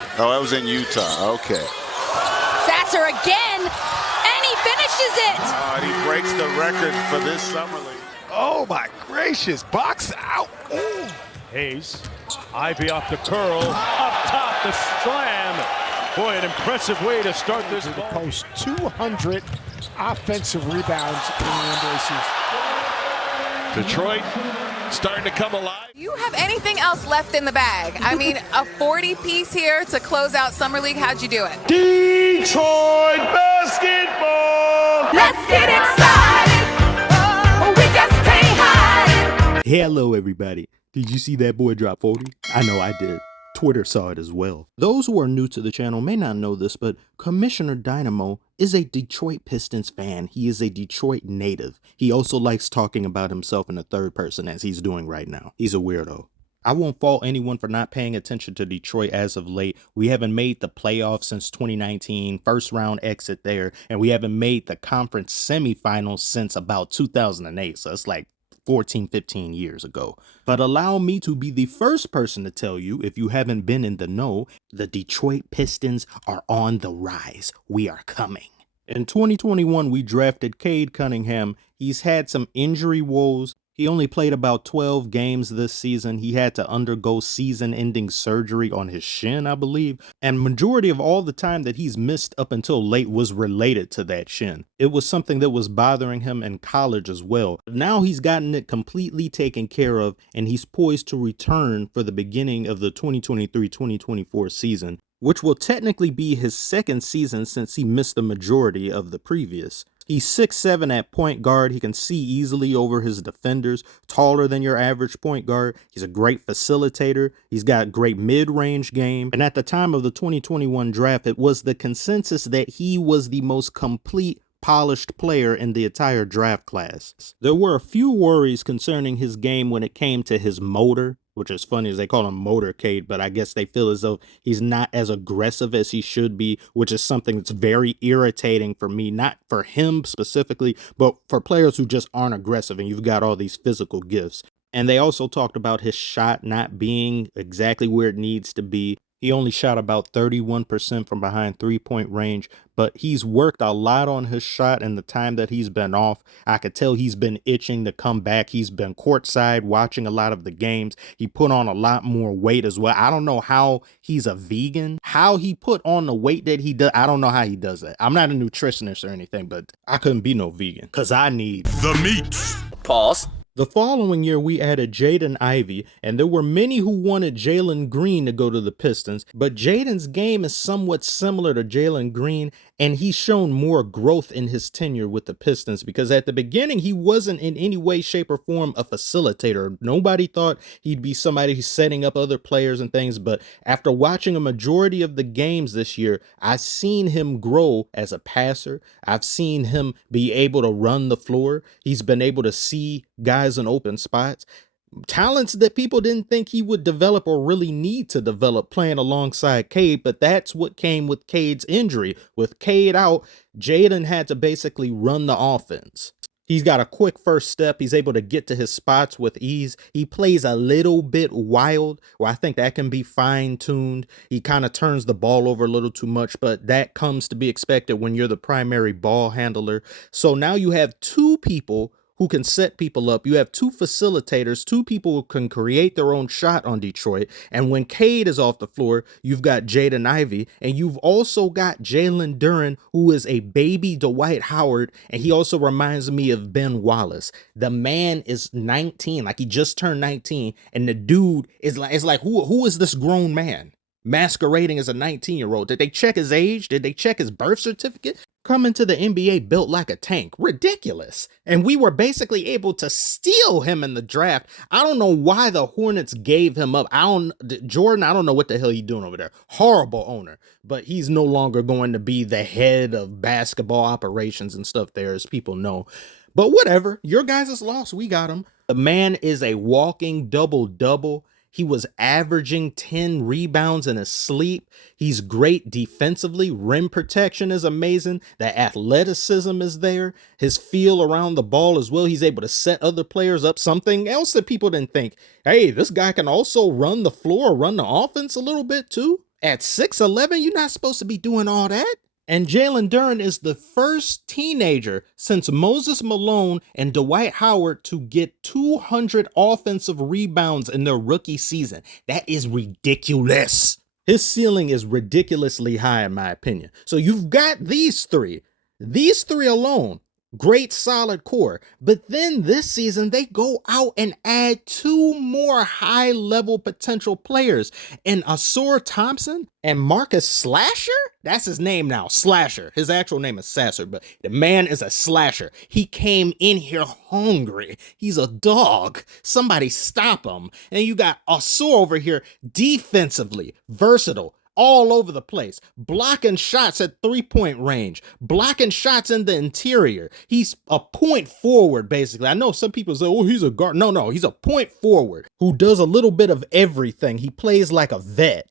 Oh, that was in Utah. Okay. Sasser again, and he finishes it. And he breaks the record for this summer league. Oh my gracious, box out. Ooh. Hayes, Ivey off the curl, up top, the slam. Boy, an impressive way to start this ball. Post 200 offensive rebounds in the NBA season. Detroit starting to come alive. You have anything else left in the bag? I mean, a 40-piece here to close out Summer League. How'd you do it? Detroit basketball! Let's get excited. Oh, we just can't hide it. Hello, everybody. Did you see that boy drop 40? I know I did. Twitter saw it as well. Those who are new to the channel may not know this, but Commissioner Dynamo is a Detroit Pistons fan. He is a Detroit native. He also likes talking about himself in the third person, as he's doing right now. He's a weirdo. I won't fault anyone for not paying attention to Detroit as of late. We haven't made the playoffs since 2019, first round exit there, and we haven't made the conference semifinals since about 2008. So it's like 14, 15 years ago. But allow me to be the first person to tell you, if you haven't been in the know, the Detroit Pistons are on the rise. We are coming. In 2021, we drafted Cade Cunningham. He's had some injury woes. He only played about 12 games this season. He had to undergo season-ending surgery on his shin, I believe. And majority of all the time that he's missed up until late was related to that shin. It was something that was bothering him in college as well. Now he's gotten it completely taken care of, and he's poised to return for the beginning of the 2023-2024 season, which will technically be his second season since he missed the majority of the previous. He's 6'7" at point guard. He can see easily over his defenders, taller than your average point guard. He's a great facilitator. He's got great mid-range game. And at the time of the 2021 draft, it was the consensus that he was the most complete, polished player in the entire draft class. There were a few worries concerning his game when it came to his motor, which is funny as they call him Motorcade, but I guess they feel as though he's not as aggressive as he should be, which is something that's very irritating for me, not for him specifically, but for players who just aren't aggressive and you've got all these physical gifts. And they also talked about his shot not being exactly where it needs to be. He only shot about 31% from behind three-point range, but he's worked a lot on his shot in the time that he's been off. I could tell he's been itching to come back. He's been courtside watching a lot of the games. He put on a lot more weight as well. I don't know how he's a vegan. How he put on the weight that he does, I don't know how he does that. I'm not a nutritionist or anything, but I couldn't be no vegan because I need The meat. Pause. The following year, we added Jaden Ivey, and there were many who wanted Jalen Green to go to the Pistons, but Jaden's game is somewhat similar to Jalen Green, and he's shown more growth in his tenure with the Pistons because at the beginning, he wasn't in any way, shape, or form a facilitator. Nobody thought he'd be somebody who's setting up other players and things, but after watching a majority of the games this year, I've seen him grow as a passer. I've seen him be able to run the floor. He's been able to see guys in open spots, talents that people didn't think he would develop or really need to develop playing alongside Cade, but that's what came with Cade's injury. With Cade out, Jaden had to basically run the offense. He's got a quick first step. He's able to get to his spots with ease. He plays a little bit wild, where I think that can be fine-tuned. He kind of turns the ball over a little too much, but that comes to be expected when you're the primary ball handler. So now you have two people who can set people up. You have two facilitators, two people who can create their own shot on Detroit. And when Cade is off the floor, you've got Jaden Ivey, and you've also got Jalen Duren, who is a baby Dwight Howard, and he also reminds me of Ben Wallace. The man is 19, like he just turned 19, and the dude is like who is this grown man masquerading as a 19-year-old? Did they check his age? Did they check his birth certificate? Coming to the NBA built like a tank. Ridiculous. And we were basically able to steal him in the draft. I don't know why the Hornets gave him up. Jordan, I don't know what the hell he's doing over there. Horrible owner. But he's no longer going to be the head of basketball operations and stuff there, as people know. But whatever. Your guys' loss. We got him. The man is a walking double-double. He was averaging 10 rebounds in his sleep. He's great defensively. Rim protection is amazing. The athleticism is there. His feel around the ball as well. He's able to set other players up. Something else that people didn't think. Hey, this guy can also run the floor, run the offense a little bit too. At 6'11", you're not supposed to be doing all that. And Jalen Duren is the first teenager since Moses Malone and Dwight Howard to get 200 offensive rebounds in their rookie season. That is ridiculous. His ceiling is ridiculously high, in my opinion. So you've got these three alone. Great solid core. But then this season, they go out and add 2 more high-level potential players in Ausuar Thompson and Marcus Slasher? That's his name now, Slasher. His actual name is Sasser, but the man is a slasher. He came in here hungry. He's a dog. Somebody stop him. And you got Ausuar over here defensively, versatile, all over the place, blocking shots at 3-point range, blocking shots in the interior. He's a point forward, basically. I know some people say, oh, he's a guard. No, he's a point forward who does a little bit of everything. He plays like a vet.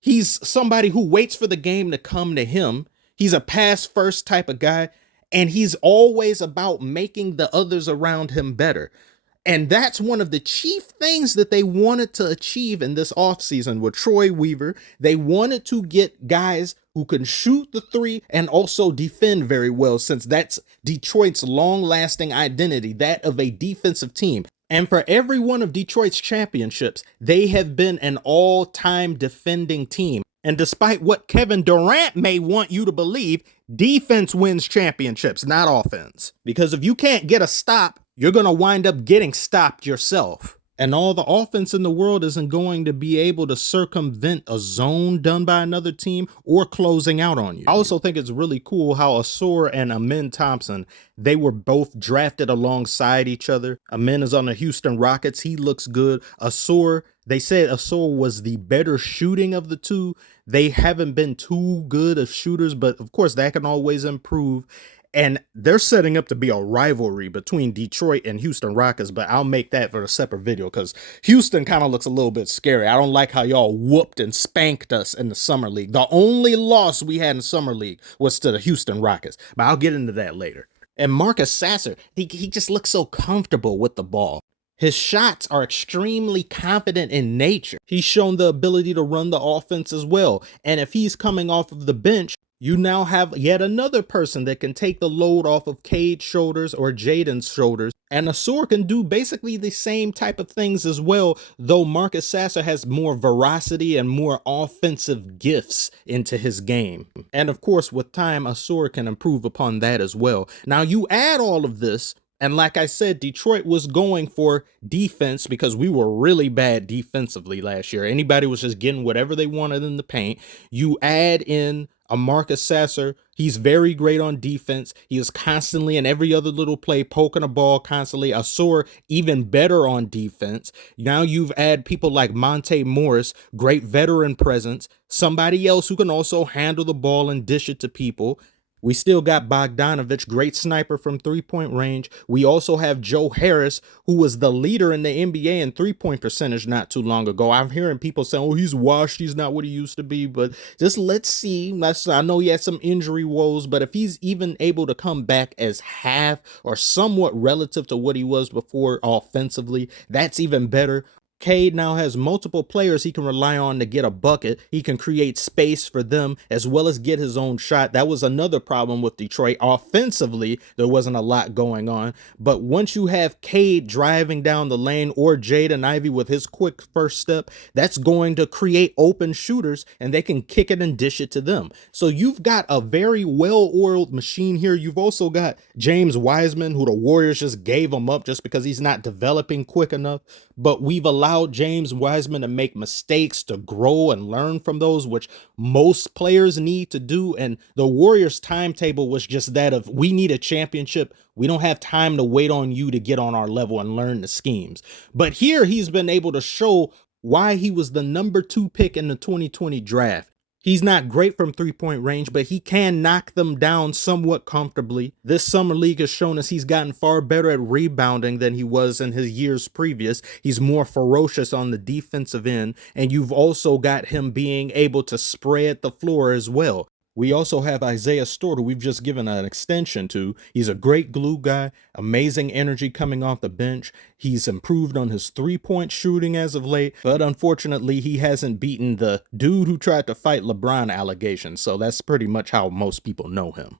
He's somebody who waits for the game to come to him. He's a pass-first type of guy, and he's always about making the others around him better. And that's one of the chief things that they wanted to achieve in this offseason with Troy Weaver. They wanted to get guys who can shoot the three and also defend very well, since that's Detroit's long-lasting identity, that of a defensive team. And for every one of Detroit's championships, they have been an all-time defending team. And despite what Kevin Durant may want you to believe, defense wins championships, not offense. Because if you can't get a stop, you're going to wind up getting stopped yourself. And all the offense in the world isn't going to be able to circumvent a zone done by another team or closing out on you. I also think it's really cool how Ausuar and Amen Thompson, they were both drafted alongside each other. Amen is on the Houston Rockets. He looks good. Ausuar, they said Ausuar was the better shooting of the two. They haven't been too good of shooters, but of course that can always improve. And they're setting up to be a rivalry between Detroit and Houston Rockets, but I'll make that for a separate video because Houston kind of looks a little bit scary. I don't like how y'all whooped and spanked us in the Summer League. The only loss we had in Summer League was to the Houston Rockets, but I'll get into that later. And Marcus Sasser, he just looks so comfortable with the ball. His shots are extremely confident in nature. He's shown the ability to run the offense as well. And if he's coming off of the bench, you now have yet another person that can take the load off of Cade's shoulders or Jaden's shoulders. And Ausuar can do basically the same type of things as well, though Marcus Sasser has more veracity and more offensive gifts into his game. And of course, with time, Ausuar can improve upon that as well. Now, you add all of this, and like I said, Detroit was going for defense because we were really bad defensively last year. Anybody was just getting whatever they wanted in the paint. You add in a Marcus Sasser, he's very great on defense. He is constantly in every other little play, poking a ball constantly. Ausuar, even better on defense. Now you've added people like Monte Morris, great veteran presence. Somebody else who can also handle the ball and dish it to people. We still got Bogdanovich, great sniper from 3-point range. We also have Joe Harris, who was the leader in the NBA in 3-point percentage not too long ago. I'm hearing people saying, oh, he's washed. He's not what he used to be. But just let's see. I know he had some injury woes, but if he's even able to come back as half or somewhat relative to what he was before offensively, that's even better. Cade now has multiple players he can rely on to get a bucket. He can create space for them as well as get his own shot. That was another problem with Detroit. Offensively, there wasn't a lot going on. But once you have Cade driving down the lane or Jaden Ivey with his quick first step, that's going to create open shooters and they can kick it and dish it to them. So you've got a very well-oiled machine here. You've also got James Wiseman, who the Warriors just gave him up just because he's not developing quick enough. But we've allowed James Wiseman to make mistakes, to grow and learn from those, which most players need to do. And the Warriors' timetable was just that of, we need a championship. We don't have time to wait on you to get on our level and learn the schemes. But here he's been able to show why he was the number 2 pick in the 2020 draft. He's not great from 3-point range, but he can knock them down somewhat comfortably. This summer league has shown us he's gotten far better at rebounding than he was in his years previous. He's more ferocious on the defensive end, and you've also got him being able to spread the floor as well. We also have Isaiah Stewart, who we've just given an extension to. He's a great glue guy, amazing energy coming off the bench. He's improved on his three-point shooting as of late, but unfortunately, he hasn't beaten the dude who tried to fight LeBron allegations, so that's pretty much how most people know him.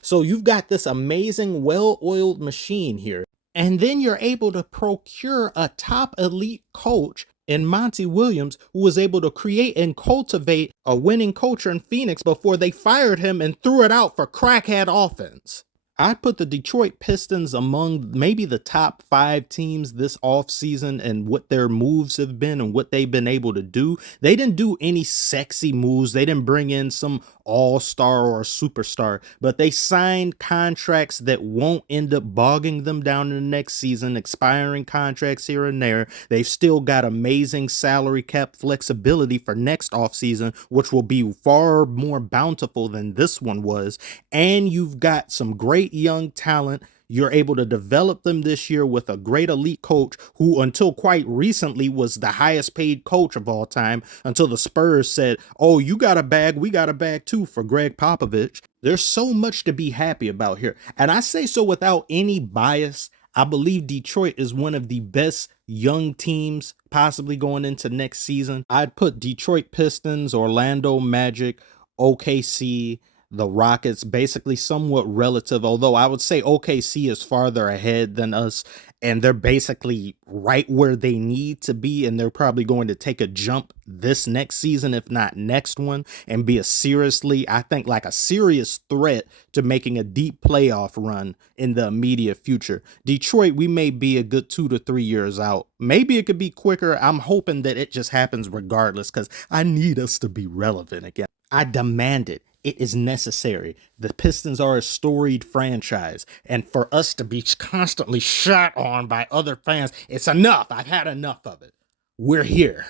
So you've got this amazing, well-oiled machine here, and then you're able to procure a top elite coach in Monty Williams, who was able to create and cultivate a winning culture in Phoenix before they fired him and threw it out for crackhead offense. I'd put the Detroit Pistons among maybe the top 5 teams this offseason and what their moves have been and what they've been able to do. They didn't do any sexy moves. They didn't bring in some all-star or superstar, but they signed contracts that won't end up bogging them down in the next season, expiring contracts here and there. They've still got amazing salary cap flexibility for next offseason, which will be far more bountiful than this one was. And you've got some great young talent. You're able to develop them this year with a great elite coach who until quite recently was the highest paid coach of all time, until the Spurs said, oh, you got a bag, we got a bag too, for Greg Popovich. There's so much to be happy about here. And I say so without any bias. I believe Detroit is one of the best young teams possibly going into next season. I'd put Detroit Pistons, Orlando Magic, OKC, the Rockets, basically somewhat relative, although I would say OKC is farther ahead than us, and they're basically right where they need to be, and they're probably going to take a jump this next season, if not next one, and be a seriously, I think, like a serious threat to making a deep playoff run in the immediate future. Detroit, we may be a good 2 to 3 years out. Maybe it could be quicker. I'm hoping that it just happens regardless, because I need us to be relevant again. I demand it. It is necessary. The Pistons are a storied franchise, and for us to be constantly shot on by other fans, it's enough. I've had enough of it. We're here,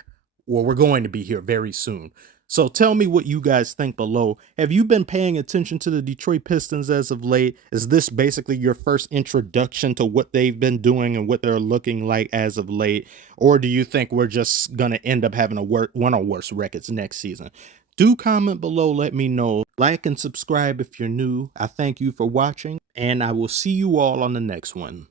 or we're going to be here very soon. So tell me what you guys think below. Have you been paying attention to the Detroit Pistons as of late? Is this basically your first introduction to what they've been doing and what they're looking like as of late? Or do you think we're just going to end up having one of worse records next season? Do comment below, let me know. Like and subscribe if you're new. I thank you for watching, and I will see you all on the next one.